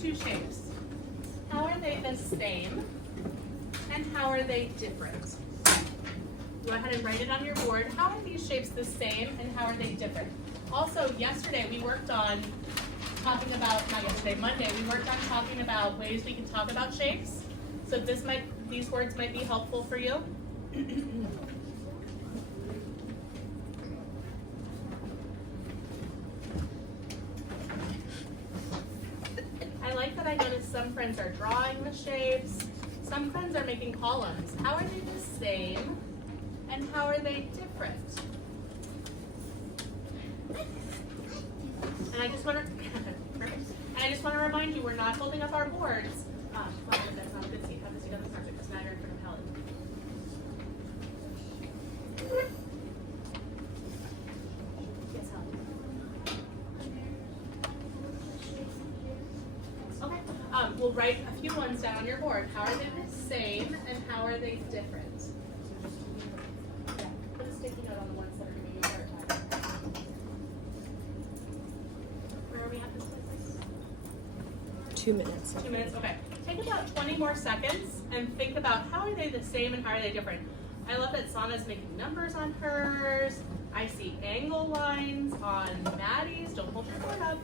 two shapes? How are they the same? And how are they different? Go ahead and write it on your board. How are these shapes the same and how are they different? Also, yesterday we worked on talking about, not yesterday, Monday, we worked on talking about ways we can talk about shapes. So these words might be helpful for you. I like that I noticed some friends are drawing the shapes. Some friends are making columns. How are they the same and how are they different? And I just want to remind you, we're not holding up our boards. That's not a good seat. Have the seat on the subject. That's not very compelling. Yes, Helen. Okay. We'll write a few ones down on your board. How are they the same and how are they different? Yeah. Put a sticky note on the ones that are giving you a hard time. Where are we at this place? 2 minutes. 2 minutes, okay. Take about 20 more seconds and think about how are they the same and how are they different. I love that Sana's making numbers on hers. I see angle lines on Maddie's. Don't hold your board up.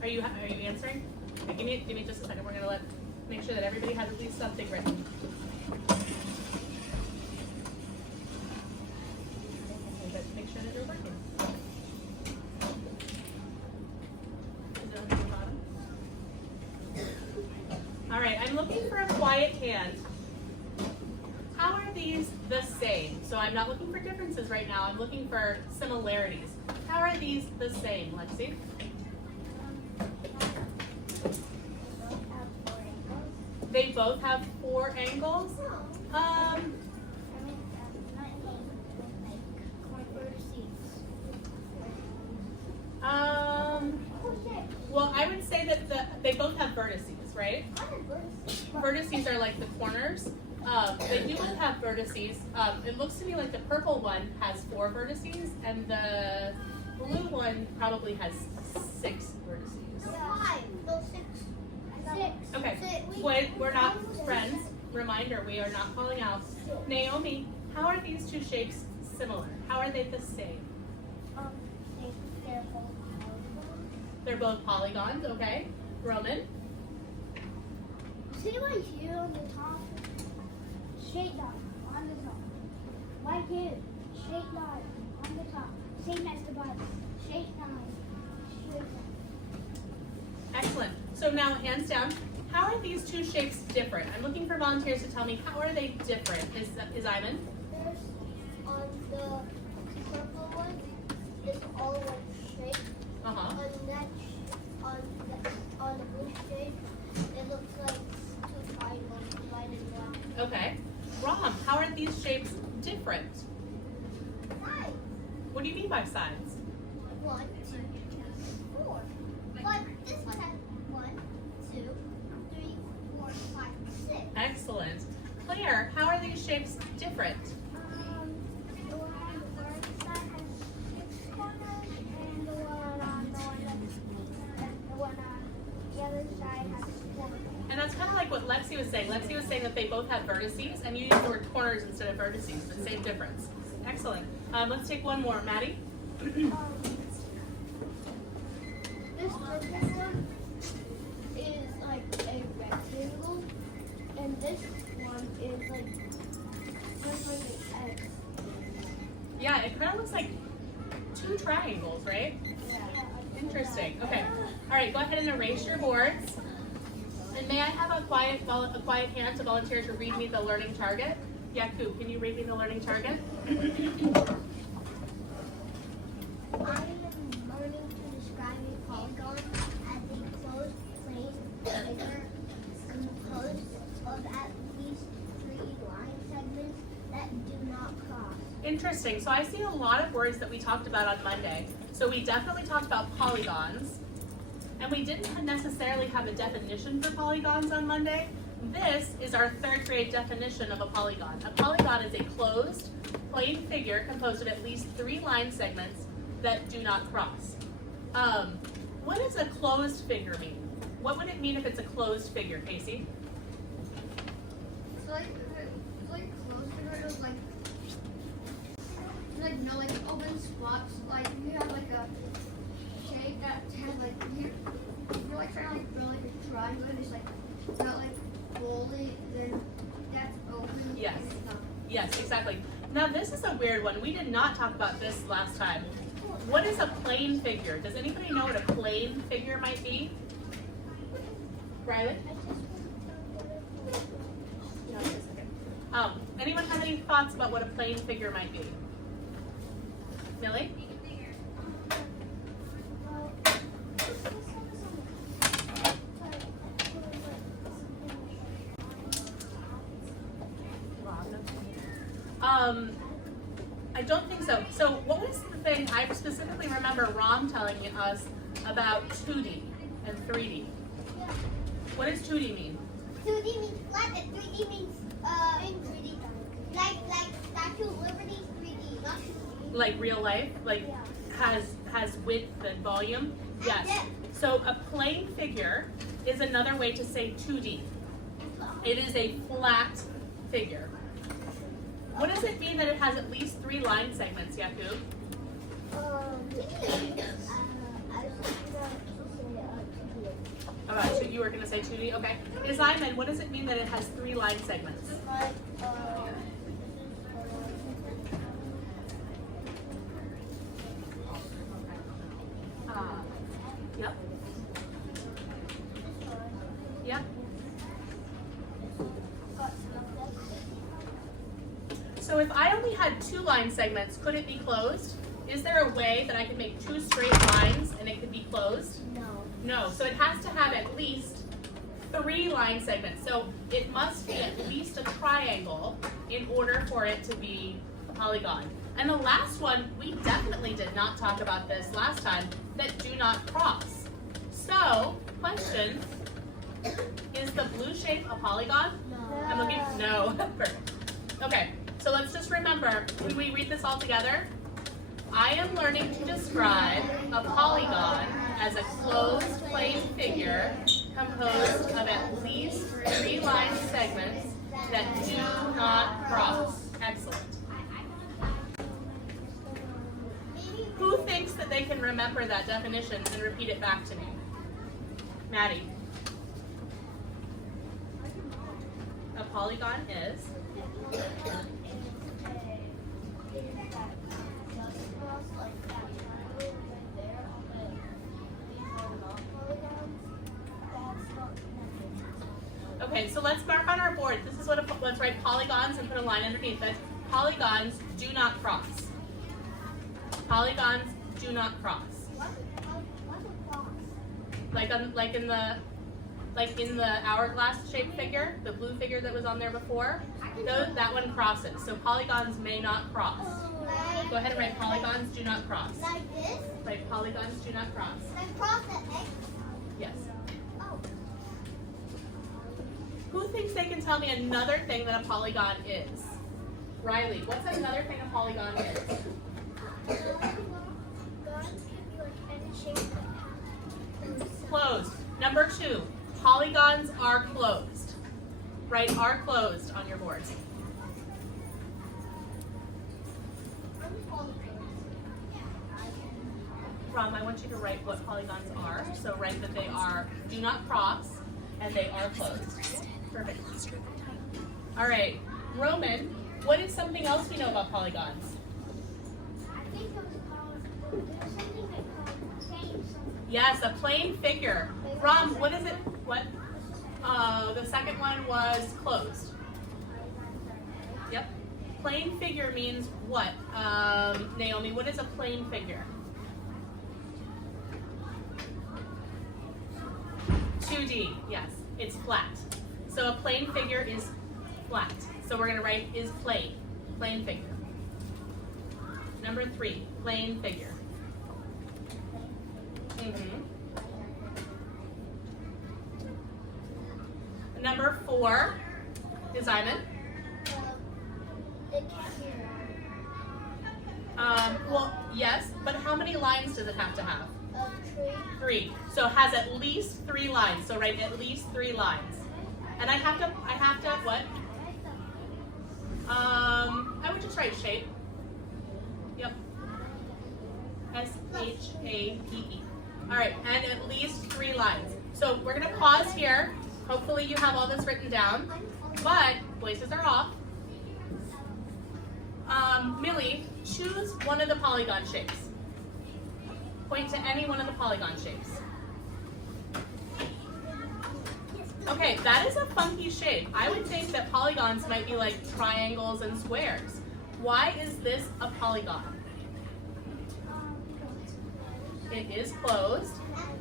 Are you answering? Okay, give me just a second. We're gonna make sure that everybody has at least something written. Make sure that you're working. Is it on the bottom? All right, I'm looking for a quiet hand. How are these the same? So I'm not looking for differences right now. I'm looking for similarities. How are these the same, Lexi? They both have 4 angles. Well, I would say that they both have vertices, right? Vertices are like the corners. They do both have vertices. It looks to me like the purple one has 4 vertices, and the blue one probably has 6 vertices. 5. No, 6. 6. Okay, we're not friends. Reminder, we are not calling out. Naomi, how are these two shapes similar? How are they the same? They're both polygons, okay. Roman? See right here on the top? Straight line on the top. Right here, straight line on the top. Same as the bottom. Straight line. Straight line. Excellent. So now, hands down, how are these two shapes different? I'm looking for volunteers to tell me how are they different. Is Ivan? There's on the purple one, it's all one straight. Uh-huh. On the blue shape, it looks like 2 triangles divided in 1. Okay. Rom, how are these shapes different? Side. What do you mean by sides? 1, 2, 4. But this one has 1, 2, 3, 4, 5, 6. Excellent. Claire, how are these shapes different? The one on the right side has 6 corners, and the one on the other side has 4. And that's kind of like what Lexi was saying. Lexi was saying that they both have vertices, and you use the word corners instead of vertices, but same difference. Excellent. Let's take one more. Maddie? This purple one is like a rectangle, and this one is like just like an X. Yeah, it kind of looks like 2 triangles, right? Yeah. Interesting. Okay. All right, go ahead and erase your boards. And may I have a quiet hand to volunteer to read me the learning target? Yakub, can you read me the learning target? I am learning to describe a polygon as a closed plane figure composed of at least 3 line segments that do not cross. Interesting. So I see a lot of words that we talked about on Monday. So we definitely talked about polygons. And we didn't necessarily have a definition for polygons on Monday. This is our 3rd grade definition of a polygon. A polygon is a closed, plane figure composed of at least 3 line segments that do not cross. What does a closed figure mean? What would it mean if it's a closed figure, Casey? It's like closed figure is like no like open spots. Like you have like a shape that has like you're like trying to like build like a triangle and it's like not like fully then that's open. Yes. And it's not. Yes, exactly. Now this is a weird one. We did not talk about this last time. What is a plane figure? Does anybody know what a plane figure might be? Riley? No, just a second. Anyone have any thoughts about what a plane figure might be? Millie? I don't think so. So what was the thing, I specifically remember Rom telling us about 2D and 3D. What does 2D mean? 2D means flat and 3D means in 3D. Like Statue of Liberty 3D, not 2D. Like real life? Like Yeah. has width and volume? Yes. depth. So a plane figure is another way to say 2D. It is a flat figure. What does it mean that it has at least 3 line segments, Yaku? I was About two, you were going to say 2D? Okay. Isaiman, what does it mean that it has 3 line segments? like Yep. Yep. So if I only had 2 line segments, could it be closed? Is there a way that I could make 2 straight lines and it could be closed? no. No, so it has to have at least 3 line segments. So it must be at least a triangle in order for it to be a polygon. And the last one, we definitely did not talk about this last time, that do not cross. So, question, is the blue shape a polygon? I'm looking, no. Perfect. Okay, so let's just remember, when we read this all together, I am learning to describe a polygon as a closed plane figure composed of at least 3 line segments that do not cross. Excellent. Who thinks that they can remember that definition and repeat it back to me? Maddie. A polygon is? Okay, so let's mark on our board. This is what let's write polygons and put a line underneath it. Polygons do not cross. Polygons do not cross. Like in the hourglass shaped figure, the blue figure that was on there before, that one crosses. So polygons may not cross. Go ahead and write polygons do not cross. Like this? Write polygons do not cross. Like cross the X? Yes. Oh. Who thinks they can tell me another thing that a polygon is? Riley, what's another thing a polygon is? Closed. Number 2, polygons are closed. Write are closed on your boards. Rom, I want you to write what polygons are. So write that they are do not cross and they are closed. Perfect. All right. Roman, what is something else we know about polygons? I think it was called, there's something that called plane something. Yes, a plane figure. Rom, what is it? What? The second one was closed. Yep. Plane figure means what? Naomi, what is a plane figure? 2D, yes. It's flat. So a plane figure is flat. So we're going to write is plane. Plane figure. Number 3, plane figure. Number 4 is Iman. It can't be Well, yes, but how many lines does it have to have? Tree. 3. So it has at least 3 lines. So write at least 3 lines. And I have to what? I would just write shape. Yep. S-H-A-P-E. All right, and at least 3 lines. So we're gonna pause here. Hopefully you have all this written down, but voices are off. Millie, choose one of the polygon shapes. Point to any one of the polygon shapes. Okay, that is a funky shape. I would think that polygons might be like triangles and squares. Why is this a polygon? It is closed.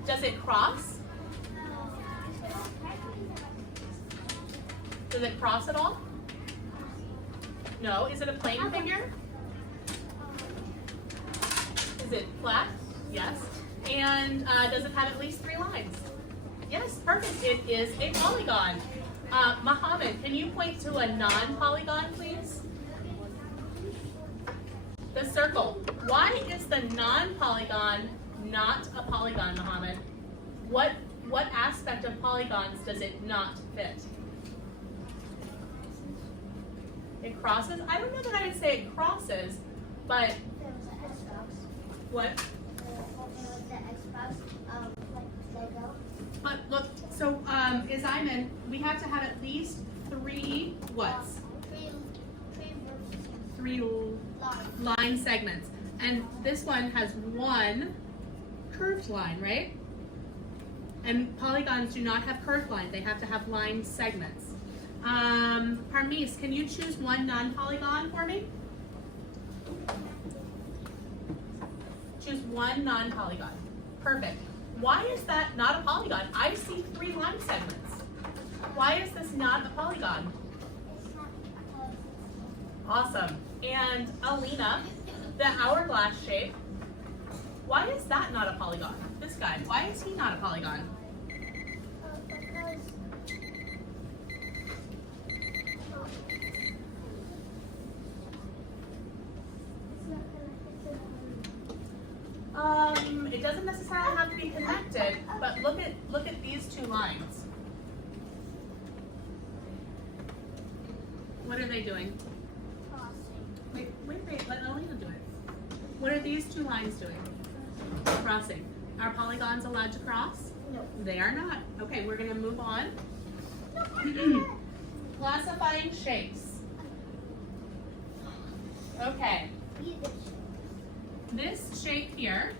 Does it cross? Does it cross at all? No. Is it a plane figure? Is it flat? Yes. And does it have at least 3 lines? Yes, perfect. It is a polygon. Mohammed, can you point to a non-polygon, please? The circle. Why is the non-polygon not a polygon, Mohammed? What aspect of polygons does it not fit? It crosses? I don't know that I would say it crosses, but what? But look, so as I'm in, we have to have at least 3 whats? 3 line segments. And this one has 1 curved line, right? And polygons do not have curved lines. They have to have line segments. Parmees, can you choose one non-polygon for me? Choose one non-polygon. Perfect. Why is that not a polygon? I see 3 line segments. Why is this not a polygon? Awesome. And Alina, the hourglass shape, why is that not a polygon? This guy, why is he not a polygon? It doesn't necessarily have to be connected, but look at these 2 lines. What are they doing? Wait, let Alina do it. What are these 2 lines doing? Crossing. Are polygons allowed to cross? No. They are not. Okay, we're gonna move on. Classifying shapes. Okay. This shape here,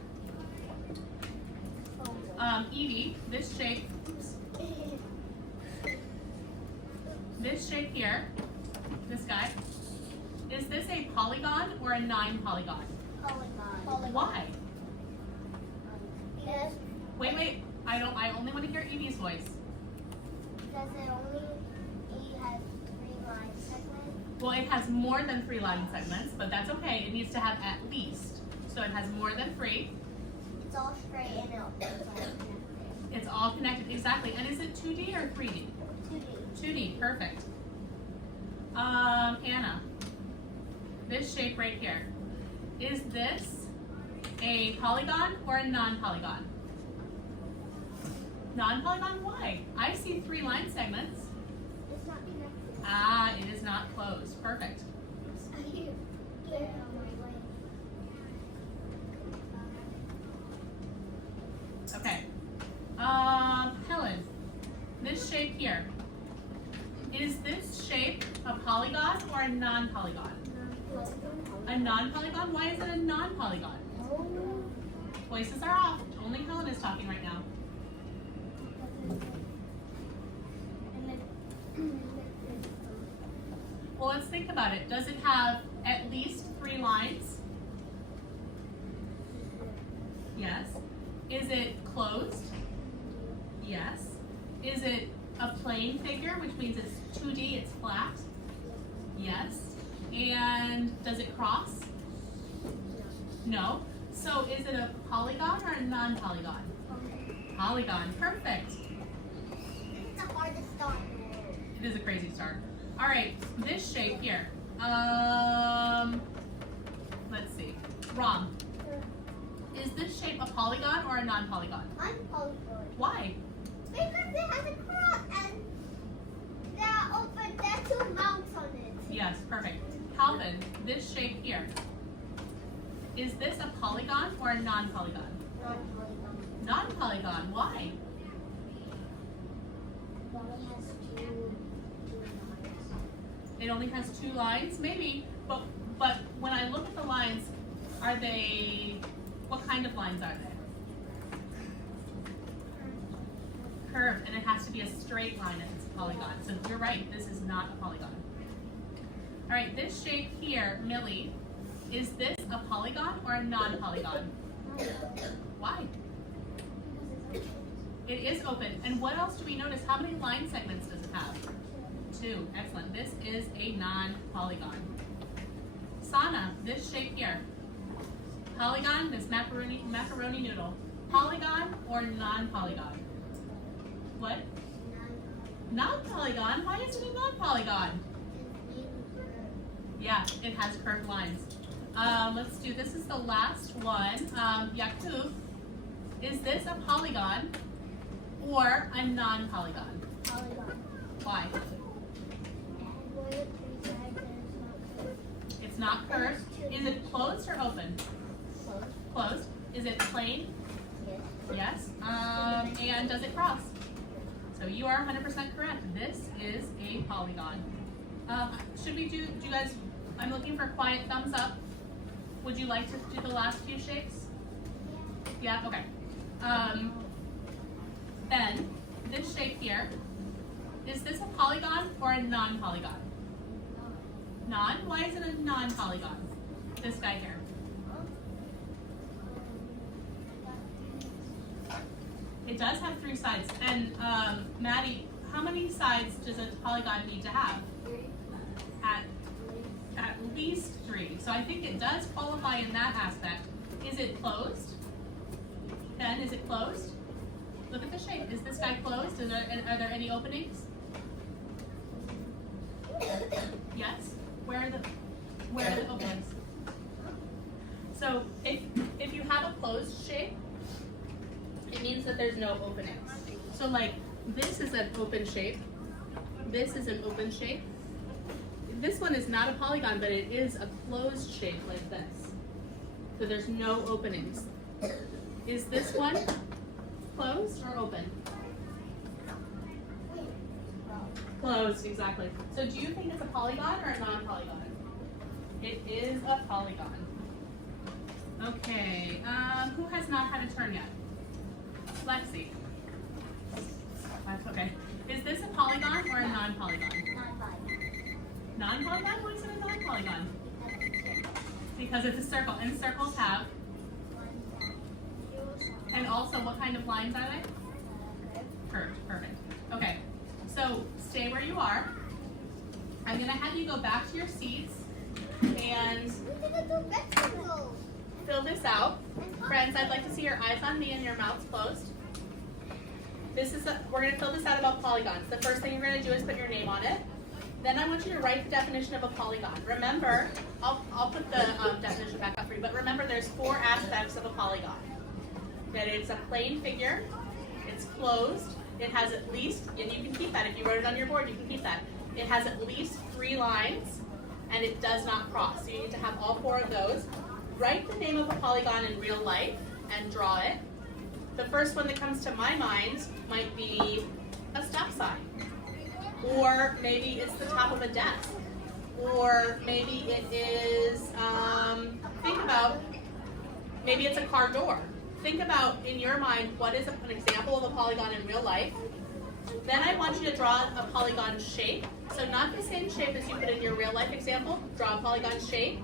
Evie, this shape here, this guy, is this a polygon or a non-polygon? Polygon. Why? Because Wait, I only want to hear Evie's voice. it only has 3 line segments. Well, it has more than 3 line segments, but that's okay. It needs to have at least. So it has more than 3. It's all straight and It's all connected, exactly. And is it 2D or 3D? 2D. 2D, perfect. Anna, this shape right here, is this a polygon or a non-polygon? Non-polygon, why? I see 3 line segments. It's not connected. Ah, it is not closed, perfect. Okay. Helen, this shape here, is this shape a polygon or a non-polygon? A non-polygon? Why is it a non-polygon? Voices are off. Only Helen is talking right now. Well, let's think about it. Does it have at least 3 lines? Yes. Is it closed? Yes. Is it a plane figure, which means it's 2D, it's flat? Yes. And does it cross? No. So is it a polygon or a non-polygon? Polygon, perfect. It's the hardest start. It is a crazy start. All right, this shape here. Let's see. Rom, Is this shape a polygon or a non-polygon? Unpolygon. Why? Because it has a cross and they're open. There are 2 mounts on it. Yes, perfect. Calvin, this shape here, is this a polygon or a non-polygon? Non-polygon. Non-polygon, why? It only has two lines. It only has 2 lines, maybe, but when I look at the lines, are they, what kind of lines are they? Curved, and it has to be a straight line if it's a polygon. So you're right, this is not a polygon. All right, this shape here, Millie, is this a polygon or a non-polygon? Why? It is open. And what else do we notice? How many line segments does it have? 2. Excellent. This is a non-polygon. Sana, this shape here. Polygon, this macaroni noodle. Polygon or non-polygon? What? Non-polygon? Why is it a non-polygon? Yeah, it has curved lines. Let's do, this is the last one. Yakub, is this a polygon or a non-polygon? Polygon. Why? Where the 3 sides and It's not curved. Is it closed or open? closed. Closed. Is it plain? Yes. Yes. And does it cross? So you are 100% correct. This is a polygon. Should we do you guys, I'm looking for quiet thumbs up. Would you like to do the last few shapes? Yeah, okay. Ben, this shape here, is this a polygon or a non-polygon? Non? Why is it a non-polygon? This guy here. It does have 3 sides. And Maddie, how many sides does a polygon need to have? At least 3. So I think it does qualify in that aspect. Is it closed? Ben, is it closed? Look at the shape. Is this guy closed? Are there any openings? Yes? Where are the openings? So if you have a closed shape, it means that there's no openings. So like this is an open shape. This is an open shape. This one is not a polygon, but it is a closed shape like this. So there's no openings. Is this one closed or open? Closed, exactly. So do you think it's a polygon or a non-polygon? It is a polygon. Okay, who has not had a turn yet? Lexi. That's okay. Is this a polygon or a non-polygon? Non-polygon? Why is it a non-polygon? Because it's a circle, and circles have. And also, what kind of lines are they? Curved. Perfect. Okay. So stay where you are. I'm gonna have you go back to your seats and fill this out. Friends, I'd like to see your eyes on me and your mouths closed. We're gonna fill this out about polygons. The first thing you're gonna do is put your name on it. Then I want you to write the definition of a polygon. Remember, I'll put the definition back up for you, but remember there's 4 aspects of a polygon. That it's a plane figure, it's closed, it has at least, and you can keep that, if you wrote it on your board, you can keep that. It has at least 3 lines, and it does not cross. So you need to have all 4 of those. Write the name of a polygon in real life and draw it. The first one that comes to my mind might be a stop sign. Or maybe it's the top of a desk. Or maybe it is, think about, maybe it's a car door. Think about, in your mind, what is an example of a polygon in real life. Then I want you to draw a polygon shape. So not the same shape as you put in your real life example. Draw a polygon shape.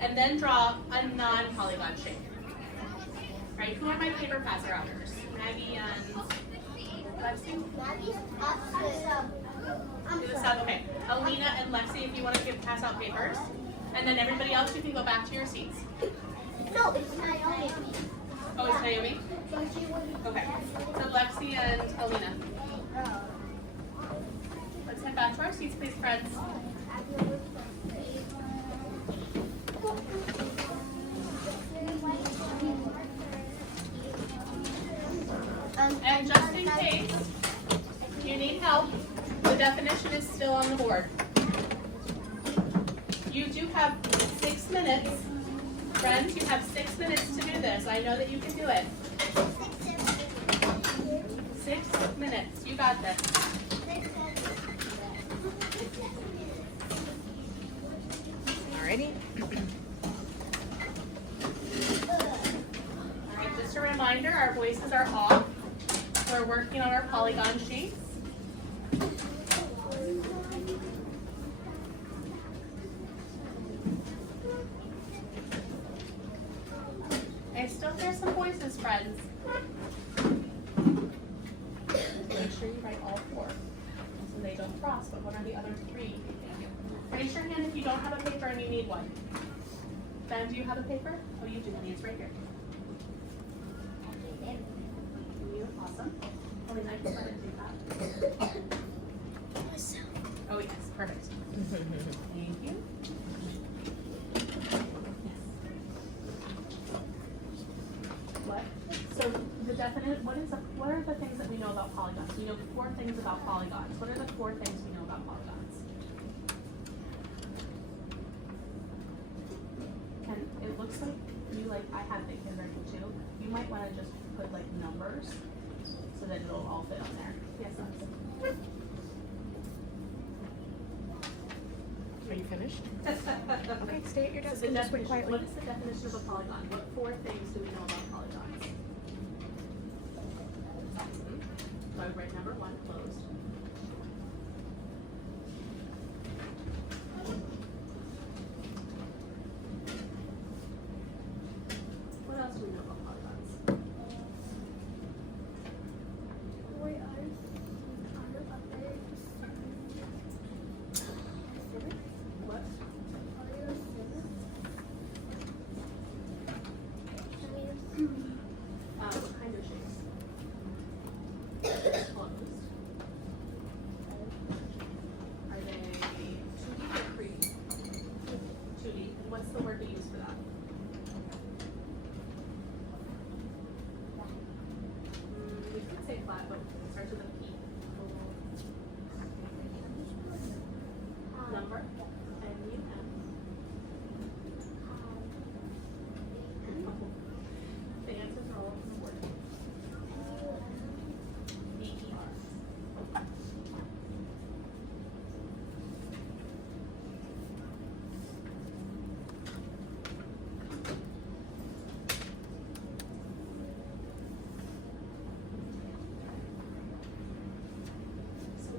And then draw a non-polygon shape. All right, who are my paper passer outers? Maggie and Lexi? Do the sub, okay. Alina and Lexi, if you want to pass out papers. And then everybody else, you can go back to your seats. No, it's Naomi. Oh, it's Naomi? Okay. So Lexi and Alina. Let's head back to our seats, please, friends. definition is still on the board. You do have 6 minutes. Friends, you have 6 minutes to do this. I know that you can do it. 6 minutes. You got this. Alrighty. All right, just a reminder, our voices are off. We're working on our polygon sheets. I still hear some voices, friends. Make sure you write all 4 so they don't cross, but what are the other 3? Raise your hand if you don't have a paper and you need one. Ben, do you have a paper? Oh, you do, honey. It's right here. You, awesome. Oh, and I can let it do that. Oh, yes, perfect. Thank you. What? So the definite, what are the things that we know about polygons? We know 4 things about polygons. What are the 4 things we know about polygons? And it looks like you I have big handwriting too. You might want to just put numbers so that it'll all fit on there. Yes, Are you finished? okay, Okay, stay at your desk so and just wait what quietly. is the definition of a polygon? What 4 things do we know about polygons? So I would write number 1, closed. What else do we know about polygons? What? What kind of shapes? Closed. Are they 2D or 3D? 2D. And what's the word we use for that? We could say flat, but it starts with a P. Number. N-U-M. The answers are all over the board. B-E-R. So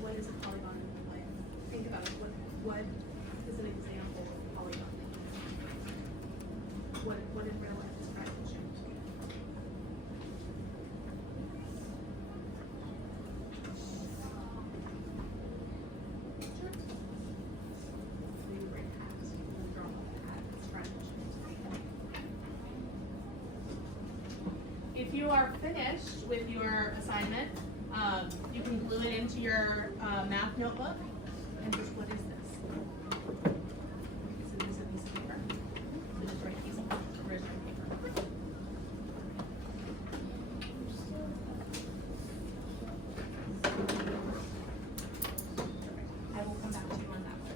what is a polygon in real life? Think about it. What is an example of a polygon? What in real life is triangle shaped? Sure. Maybe write hat. Draw a hat. It's triangle shaped. If you are finished with your assignment, you can glue it into your math notebook. And just what is this? So this is a piece of paper. So just write piece of original paper. I will come back to you on that one.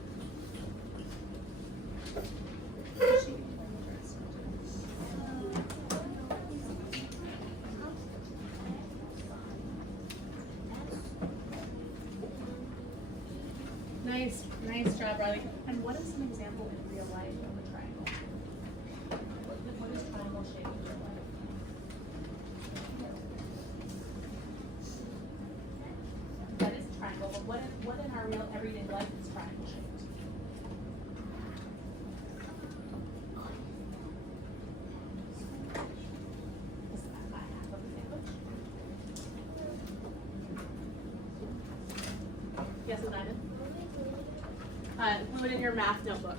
Nice job, Riley. And what is an example in real life of a triangle? What is triangle shaped in real life? That is a triangle, but what in our real everyday life is triangle shaped? Is that a half of a sandwich? Yes, is that it? Glue it in your math notebook.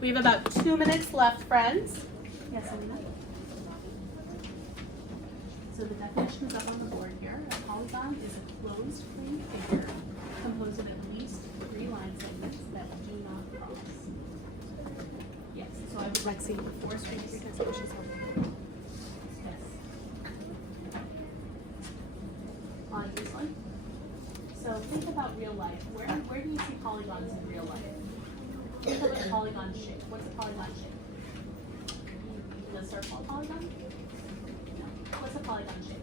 We have about 2 minutes left, friends. Yes, Alina? So the definition is up on the board here. A polygon is a closed plane figure composed of at least 3 line segments that do not cross. Yes, so I would Lexi, 4 streets. because she's helping. Yes. So think about real life. Where do you see polygons in real life? Think of a polygon shape. What's a polygon shape? Is a circle a polygon? No. What's a polygon shape?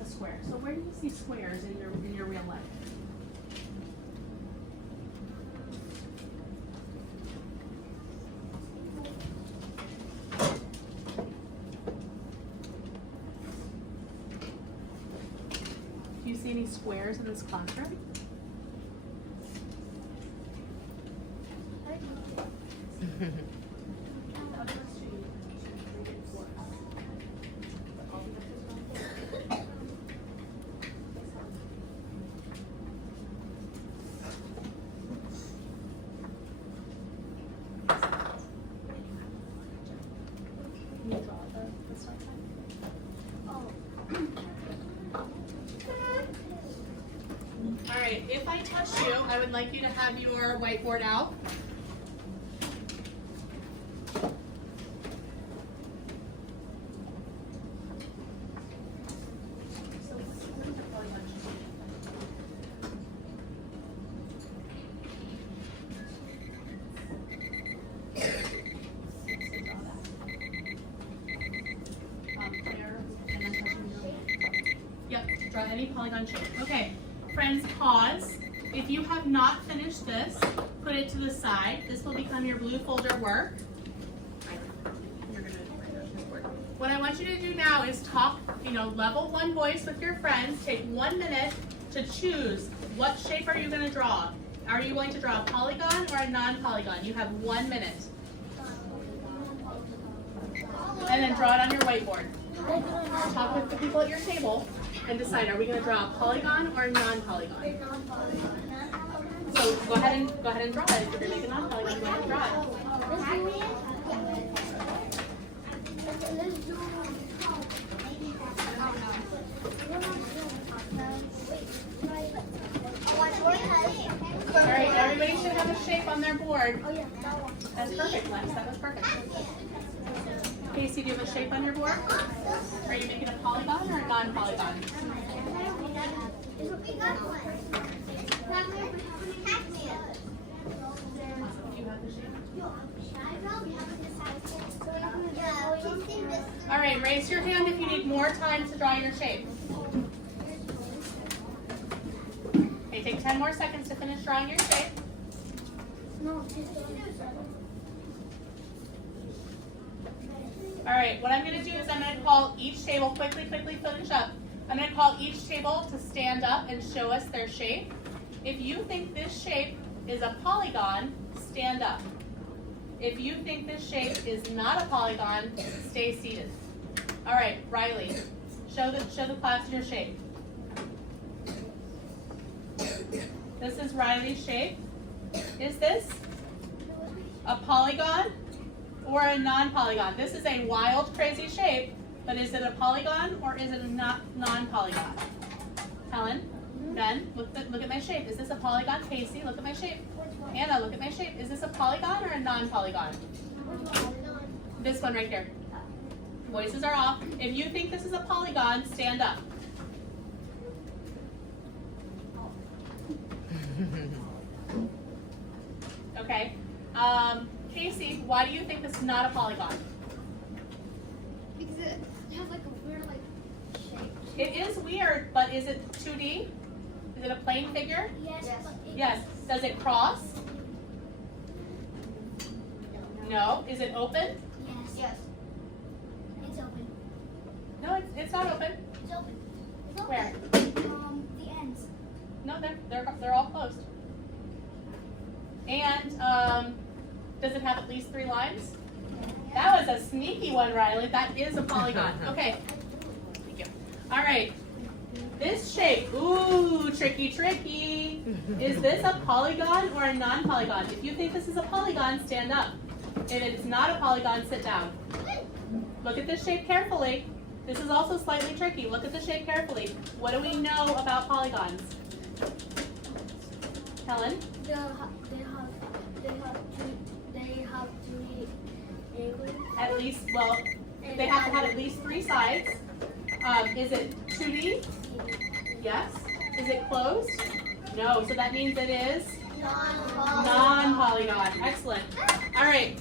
A square. So where do you see squares in your real life? Do you see any squares in this classroom? Can you draw the start time? All right, if I touch you, I would like you to have your whiteboard out. Yep, draw any polygon shape. Okay, friends, pause. If you have not finished this, put it to the side. This will become your blue folder work. What I want you to do now is talk, level 1 voice with your friends. Take 1 minute to choose what shape are you going to draw. Are you going to draw a polygon or a non-polygon? You have 1 minute. And then draw it on your whiteboard. Talk with the people at your table and decide, are we going to draw a polygon or a non-polygon? So go ahead and draw it. If you're going to make a non-polygon, go ahead and draw it. All right, everybody should have a shape on their board. That's perfect, Lex. That was perfect. Casey, do you have a shape on your board? Are you making a polygon or a non-polygon? Do you have the shape? All right, raise your hand if you need more time to draw your shape. Okay, take 10 more seconds to finish drawing your shape. All right, what I'm going to do is I'm going to call each table, quickly finish up. I'm going to call each table to stand up and show us their shape. If you think this shape is a polygon, stand up. If you think this shape is not a polygon, stay seated. All right, Riley, show the class your shape. This is Riley's shape. Is this a polygon or a non-polygon? This is a wild, crazy shape, but is it a polygon or is it a non-polygon? Helen, Ben, look at my shape. Is this a polygon? Casey, look at my shape. Anna, look at my shape. Is this a polygon or a non-polygon? This one right here. Voices are off. If you think this is a polygon, stand up. Okay. Casey, why do you think this is not a polygon? Because it has like a weird shape. It is weird, but is it 2D? Is it a plane figure? Yes. Yes. Does it cross? No. Is it open? Yes. It's open. No, it's not open. It's open. It's open. Where? The ends. No, they're all closed. And does it have at least 3 lines? That was a sneaky one, Riley. That is a polygon. Okay. Thank you. All right. This shape, ooh, tricky. Is this a polygon or a non-polygon? If you think this is a polygon, stand up. If it is not a polygon, sit down. Look at this shape carefully. This is also slightly tricky. Look at the shape carefully. What do we know about polygons? Helen? They have 3 angles. At least, well, they have to have at least 3 sides. Is it 2D? Yes. Is it closed? No, so that means it is Non-polygon. non-polygon. Excellent. All right.